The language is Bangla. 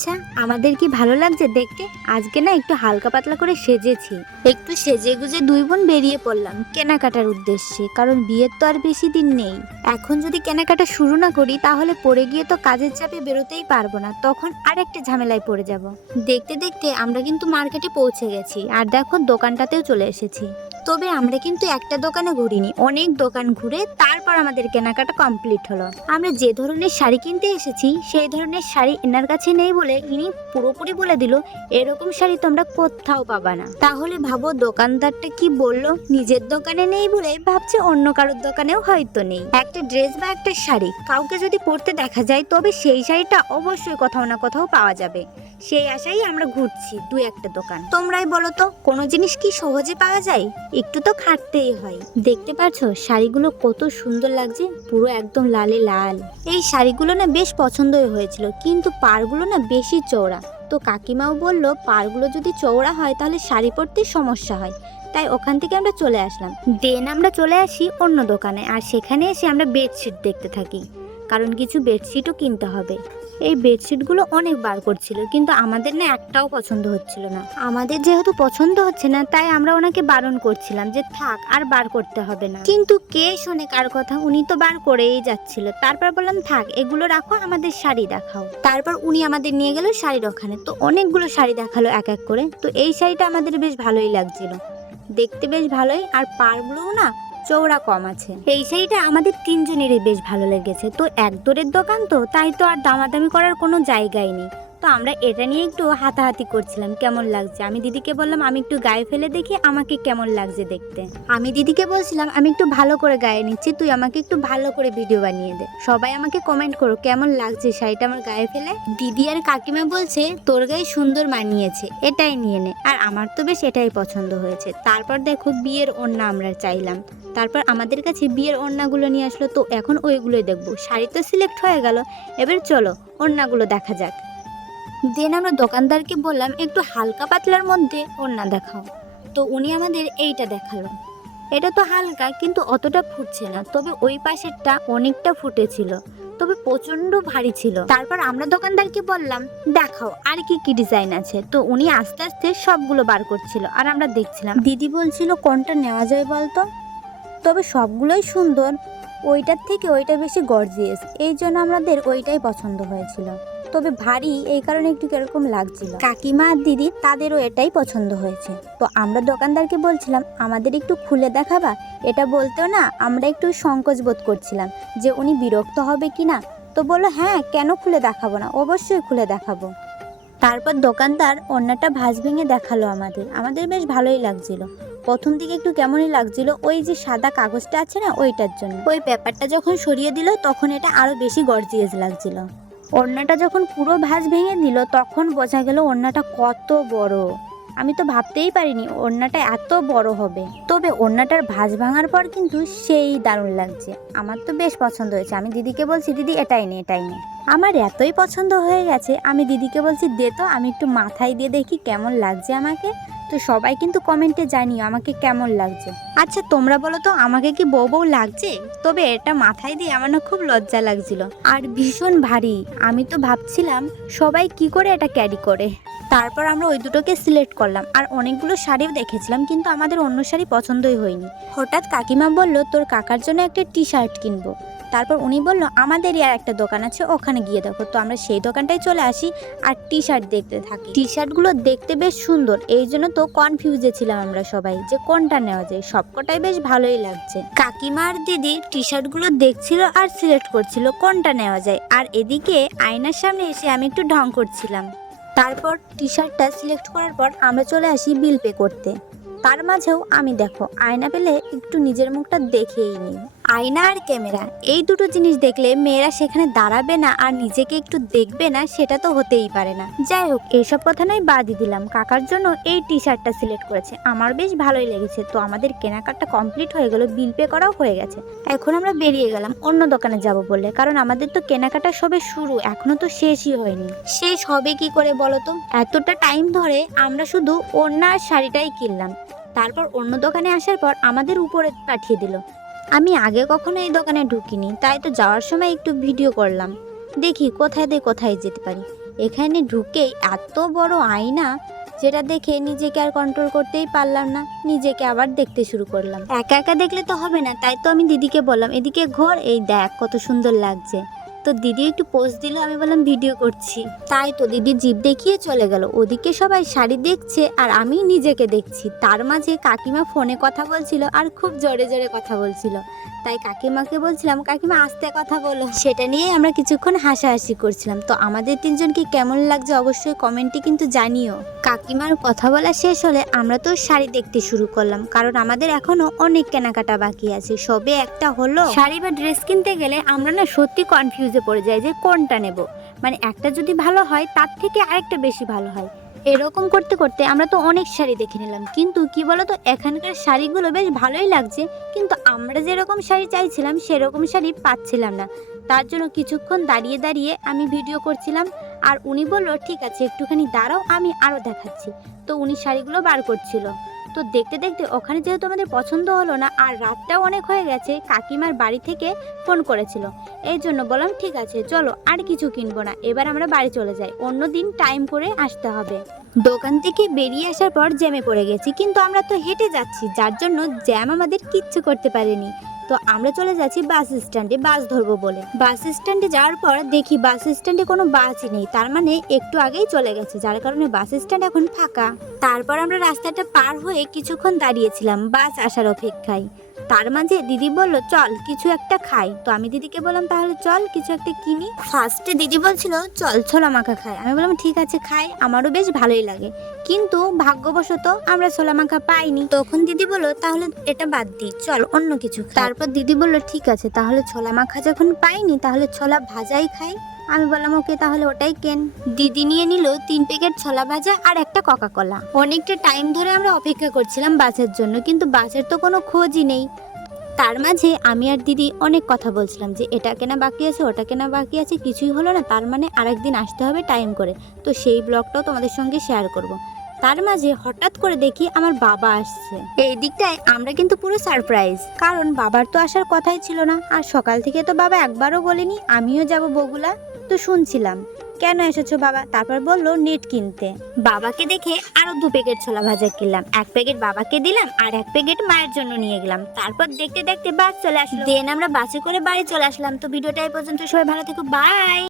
আচ্ছা আমাদের কি ভালো লাগছে দেখতে? আজকে না একটু হালকা পাতলা করে সেজেছি। একটু সেজে গুজে দুই বোন বেরিয়ে পড়লাম কেনাকাটার উদ্দেশ্যে, কারণ বিয়ের তো আর বেশি দিন নেই। এখন যদি কেনাকাটা শুরু না করি, তাহলে পড়ে গিয়ে তো কাজের চাপে বেরোতেই পারব না, তখন আর একটা ঝামেলায় পড়ে যাব। দেখতে দেখতে আমরা কিন্তু মার্কেটে পৌঁছে গেছি, আর দেখো দোকানটাতেও চলে এসেছি। তবে আমরা কিন্তু একটা দোকানে ঘুরিনি। অনেক দোকান ঘুরে তারপর আমাদের কেনাকাটা কমপ্লিট হলো। আমরা যে ধরনের শাড়ি কিনতে এসেছি, সেই ধরনের শাড়ি এনার কাছে নেই বলে ইনি পুরোপুরি বলে দিল, এরকম শাড়ি তোমরা কোথাও পাবা না। তাহলে ভাবো, দোকানদারটা কি বলল? নিজের দোকানে নেই বলে ভাবছে অন্য কারোর দোকানেও হয়তো নেই। একটা ড্রেস বা একটা শাড়ি কাউকে যদি পরতে দেখা যায়, তবে সেই শাড়িটা অবশ্যই কোথাও না কোথাও পাওয়া যাবে। সেই আশাই আমরা ঘুরছি দু একটা দোকান। তোমরাই বলো তো, কোনো জিনিস কি সহজে পাওয়া যায়? একটু তো খাটতেই হয়। দেখতে পাচ্ছ শাড়িগুলো কত সুন্দর লাগছে, পুরো একদম লালে লাল। এই শাড়িগুলো না বেশ পছন্দই হয়েছিল, কিন্তু পাড়গুলো না বেশি চওড়া। তো কাকিমাও বলল, পাড়গুলো যদি চওড়া হয়, তাহলে শাড়ি পরতে সমস্যা হয়। তাই ওখান থেকে আমরা চলে আসলাম। দেন আমরা চলে আসি অন্য দোকানে, আর সেখানে এসে আমরা বেডশিট দেখতে থাকি। কারণ কিছু বেডশিটও কিনতে হবে। এই বেডশিটগুলো অনেক বার করছিল, কিন্তু আমাদের না একটাও পছন্দ হচ্ছিল না। আমাদের যেহেতু পছন্দ হচ্ছে না, তাই আমরা ওনাকে বারণ করছিলাম যে থাক, আর বার করতে হবে না। কিন্তু কে শোনে কার কথা, উনি তো বার করেই যাচ্ছিল। তারপর বললাম, থাক, এগুলো রাখো, আমাদের শাড়ি দেখাও। তারপর উনি আমাদের নিয়ে গেল শাড়ির ওখানে। তো অনেকগুলো শাড়ি দেখাল এক এক করে। তো এই শাড়িটা আমাদের বেশ ভালোই লাগছিল। দেখতে বেশ ভালোই, আর পারগুলোও না চৌড়া কম আছে। এই শাড়িটা আমাদের তিনজনেরই বেশ ভালো লেগেছে। তো এক দরের দোকান তো, তাই তো আর দামাদামি করার কোনো জায়গাই নেই। তো আমরা এটা নিয়ে একটু হাতাহাতি করছিলাম, কেমন লাগছে? আমি দিদিকে বললাম, আমি একটু গায়ে ফেলে দেখি, আমাকে কেমন লাগছে দেখতে? আমি দিদিকে বলছিলাম, আমি একটু ভালো করে গায়ে নিচ্ছি, তুই আমাকে একটু ভালো করে ভিডিও বানিয়ে দে। সবাই আমাকে কমেন্ট করো, কেমন লাগছে শাড়িটা আমার গায়ে ফেলে? দিদি আর কাকিমা বলছে, তোর গায়ে সুন্দর মানিয়েছে, এটাই নিয়ে নে। আর আমার তো বেশ এটাই পছন্দ হয়েছে। তারপর দেখো, বিয়ের ওড়না আমরা চাইলাম। তারপর আমাদের কাছে বিয়ের ওড়নাগুলো নিয়ে আসলো, তো এখন ওইগুলোই দেখব। শাড়ি তো সিলেক্ট হয়ে গেল, এবার চলো, ওড়নাগুলো দেখা যাক। দেন আমরা দোকানদারকে বললাম, একটু হালকা পাতলার মধ্যে ওড়না দেখাও। তো উনি আমাদের এইটা দেখাল। এটা তো হালকা, কিন্তু অতটা ফুটছে না, তবে ওই পাশেরটা অনেকটা ফুটেছিল, তবে প্রচণ্ড ভারী ছিল। তারপর আমরা দোকানদারকে বললাম, দেখাও, আর কি কি ডিজাইন আছে? তো উনি আস্তে আস্তে সবগুলো বার করছিল, আর আমরা দেখছিলাম। দিদি বলছিল, কোনটা নেওয়া যায় বলতো? তবে সবগুলোই সুন্দর, ওইটার থেকে ওইটা বেশি গর্জিয়াস, এই জন্য আমাদের ওইটাই পছন্দ হয়েছিল। তবে ভারী এই কারণে একটু কীরকম লাগছিল। কাকিমা আর দিদি তাদেরও এটাই পছন্দ হয়েছে। তো আমরা দোকানদারকে বলছিলাম, আমাদের একটু খুলে দেখাবা। এটা বলতেও না আমরা একটু সংকোচ বোধ করছিলাম যে উনি বিরক্ত হবে কি না তো বলল হ্যাঁ কেন খুলে দেখাবো না? অবশ্যই খুলে দেখাবো। তারপর দোকানদার অন্যটা ভাঁজ ভেঙে দেখাল আমাদের। আমাদের বেশ ভালোই লাগছিল। প্রথম দিকে একটু কেমনই লাগছিল, ওই যে সাদা কাগজটা আছে না, ওইটার জন্য। ওই পেপারটা যখন সরিয়ে দিল, তখন এটা আরও বেশি গর্জিয়াস লাগছিল। ওড়নাটা যখন পুরো ভাঁজ ভেঙে দিল তখন বোঝা গেল ওড়নাটা কত বড়। আমি তো ভাবতেই পারিনি ওড়নাটা এত বড় হবে। তবে ওড়নাটার ভাঁজ ভাঙার পর কিন্তু সেই দারুণ লাগছে। আমার তো বেশ পছন্দ হয়েছে। আমি দিদিকে বলছি, দিদি, এটাই নে এটাই নে। আমার এতই পছন্দ হয়ে গেছে, আমি দিদিকে বলছি, দে তো, আমি একটু মাথায় দিয়ে দেখি কেমন লাগছে আমাকে। তো সবাই কিন্তু কমেন্টে জানিও আমাকে কেমন লাগছে। আচ্ছা তোমরা বলো তো, আমাকে কি বউ বউ লাগছে? তবে এটা মাথায় দিয়ে আমার না খুব লজ্জা লাগছিল। আর ভীষণ ভারী। আমি তো ভাবছিলাম, সবাই কি করে এটা ক্যারি করে? তারপর আমরা ওই দুটোকে সিলেক্ট করলাম। আর অনেকগুলো শাড়িও দেখেছিলাম, কিন্তু আমাদের অন্য শাড়ি পছন্দই হয়নি। হঠাৎ কাকিমা বলল, তোর কাকার জন্য একটা টি শার্ট কিনবো। তারপর উনি বলল, আমাদেরই আর একটা দোকান আছে, ওখানে গিয়ে দেখো। তো আমরা সেই দোকানটায় চলে আসি আর টি শার্ট দেখতে থাকি। টি শার্টগুলো দেখতে বেশ সুন্দর, এই জন্য তো কনফিউজে ছিলাম আমরা সবাই যে কোনটা নেওয়া যায়। সবকটাই বেশ ভালোই লাগছে। কাকিমা আর দিদি টি শার্টগুলো দেখছিল আর সিলেক্ট করছিল কোনটা নেওয়া যায়। আর এদিকে আয়নার সামনে এসে আমি একটু ঢং করছিলাম। তারপর টি শার্টটা সিলেক্ট করার পর আমরা চলে আসি বিল পে করতে। তার মাঝেও আমি দেখো, আয়না পেলে একটু নিজের মুখটা দেখেই নিই। আয়না আর ক্যামেরা, এই দুটো জিনিস দেখলে মেয়েরা সেখানে দাঁড়াবে না আর নিজেকে একটু দেখবে না, সেটা তো হতেই পারে না। যাই হোক, এইসব কথা নয়, বাদই দিলাম। কাকার জন্য এই টি শার্টটা সিলেক্ট করেছে। আমার বেশ ভালোই লেগেছে। তো আমাদের কেনাকাটা কমপ্লিট হয়ে গেল বিল পে করাও হয়ে গেছে। এখন আমরা বেরিয়ে গেলাম অন্য দোকানে যাব বলে, কারণ আমাদের তো কেনাকাটা সবে শুরু, এখনও তো শেষই হয়নি। শেষ হবে কি করে বলো তো? এতটা টাইম ধরে আমরা শুধু অন্য আর শাড়িটাই কিনলাম। তারপর অন্য দোকানে আসার পর আমাদের উপরে পাঠিয়ে দিল। আমি আগে কখনো এই দোকানে ঢুকিনি, তাই তো যাওয়ার সময় একটু ভিডিও করলাম। দেখি কোথায় দিয়ে কোথায় যেতে পারি। এখানে ঢুকে এত বড় আয়না, যেটা দেখে নিজেকে আর কন্ট্রোল করতেই পারলাম না, নিজেকে আবার দেখতে শুরু করলাম। একা একা দেখলে তো হবে না, তাই তো আমি দিদিকে বললাম, এদিকে ঘর, এই দেখ কত সুন্দর লাগছে। তো দিদি একটু পোস্ট দিল, আমি বললাম ভিডিও করছি। তাই তো দিদি জিপ দেখিয়ে চলে গেল। ওদিকে সবাই শাড়ি দেখছে আর আমি নিজেকে দেখছি। তার মাঝে কাকিমা ফোনে কথা বলছিল আর খুব জোরে জোরে কথা বলছিল। তাই কাকিমাকে বলছিলাম, কাকিমা, আস্তে কথা বলো। সেটা নিয়ে আমরা কিছুক্ষণ হাসাহাসি করছিলাম। তো আমাদের তিনজনকে কেমন লাগছে অবশ্যই কমেন্টে কিন্তু জানিও। কাকিমার কথা বলা শেষ হলে আমরা তো শাড়ি দেখতে শুরু করলাম, কারণ আমাদের এখনও অনেক কেনাকাটা বাকি আছে। সবে একটা হলো। শাড়ি বা ড্রেস কিনতে গেলে আমরা না সত্যি কনফিউজে পড়ে যাই যে কোনটা নেব। মানে একটা যদি ভালো হয়, তার থেকে আরেকটা বেশি ভালো হয়। এরকম করতে করতে আমরা তো অনেক শাড়ি দেখে নিলাম। কিন্তু কি বলতো, এখানকার শাড়িগুলো বেশ ভালোই লাগছে। কিন্তু আমরা যেরকম শাড়ি চাইছিলাম, সেরকম শাড়ি পাচ্ছিলাম না। তার জন্য কিছুক্ষণ দাঁড়িয়ে দাঁড়িয়ে আমি ভিডিও করছিলাম। আর উনি বলল, ঠিক আছে, একটুখানি দাঁড়াও, আমি আরও দেখাচ্ছি। তো উনি শাড়িগুলো বার করছিল। তো দেখতে দেখতে ওখানে যেহেতু আমাদের পছন্দ হলো না, আর রাতটাও অনেক হয়ে গেছে, কাকিমার বাড়ি থেকে ফোন করেছিল। এই জন্য বললাম, ঠিক আছে, চলো, আর কিছু কিনবো না, এবার আমরা বাড়ি চলে যাই, অন্য দিন টাইম করে আসতে হবে। দোকান থেকে বেরিয়ে আসার পর জ্যামে পড়ে গেছি, কিন্তু আমরা তো হেঁটে যাচ্ছি, যার জন্য জ্যাম আমাদের কিচ্ছু করতে পারেনি। তো আমরা চলে যাচ্ছি বাস স্ট্যান্ডে, বাস ধরবো বলে। বাস স্ট্যান্ডে যাওয়ার পর দেখি বাস স্ট্যান্ডে কোনো বাসই নেই, তার মানে একটু আগেই চলে গেছে, যার কারণে বাস স্ট্যান্ড এখন ফাঁকা। তারপর আমরা রাস্তাটা পার হয়ে কিছুক্ষণ দাঁড়িয়েছিলাম বাস আসার অপেক্ষায়। তার মাঝে দিদি বলল, চল, কিছু একটা খাই। তো আমি দিদিকে বললাম, তাহলে চল, কিছু একটা কিনি। ফার্স্টে দিদি বলছিল, চল ছোলা মাখা খাই। আমি বললাম, ঠিক আছে, খাই, আমারও বেশ ভালোই লাগে। কিন্তু ভাগ্যবশত আমরা ছোলা মাখা পাইনি। তখন দিদি বলল, তাহলে এটা বাদ দিই, চল, অন্য কিছু তারপর দিদি বলল, ঠিক আছে, তাহলে ছোলা মাখা যখন পাইনি, তাহলে ছোলা ভাজাই খাই। আমি বললাম, ওকে, তাহলে ওটাই কেন? দিদি নিয়ে নিল তিন প্যাকেট ছোলা ভাজা আর একটা কোকা কোলা অনেকটা টাইম ধরে আমরা অপেক্ষা করছিলাম বাসের জন্য, কিন্তু বাসের তো কোনো খোঁজই নেই। তার মাঝে আমি আর দিদি অনেক কথা বলছিলাম যে, এটা কেনা বাকি আছে, ওটা কেনা বাকি আছে, কিছুই হলো না, তার মানে আরেকদিন আসতে হবে টাইম করে। তো সেই ব্লগটাও তোমাদের সঙ্গে শেয়ার করব। তার মাঝে হঠাৎ করে দেখি আমার বাবা আসছে। এই দিকটায় আমরা কিন্তু পুরো সারপ্রাইজ কারণ বাবার তো আসার কথাই ছিল না। আর সকাল থেকে তো বাবা একবারও বলেনি, আমিও যাব বগুলা। তো শুনছিলাম। কেন এসেছ বাবা? তারপর বলল নেট কিনতে। বাবাকে দেখে আরও দু প্যাকেট ছোলা ভাজা কিনলাম। এক প্যাকেট বাবাকে দিলাম আর এক প্যাকেট মায়ের জন্য নিয়ে গেলাম। তারপর দেখতে দেখতে বাস চলে আসলো। দেন আমরা বাসে করে বাড়ি চলে আসলাম। তো ভিডিওটা এই পর্যন্ত। সবাই ভালো থেকো। বাই।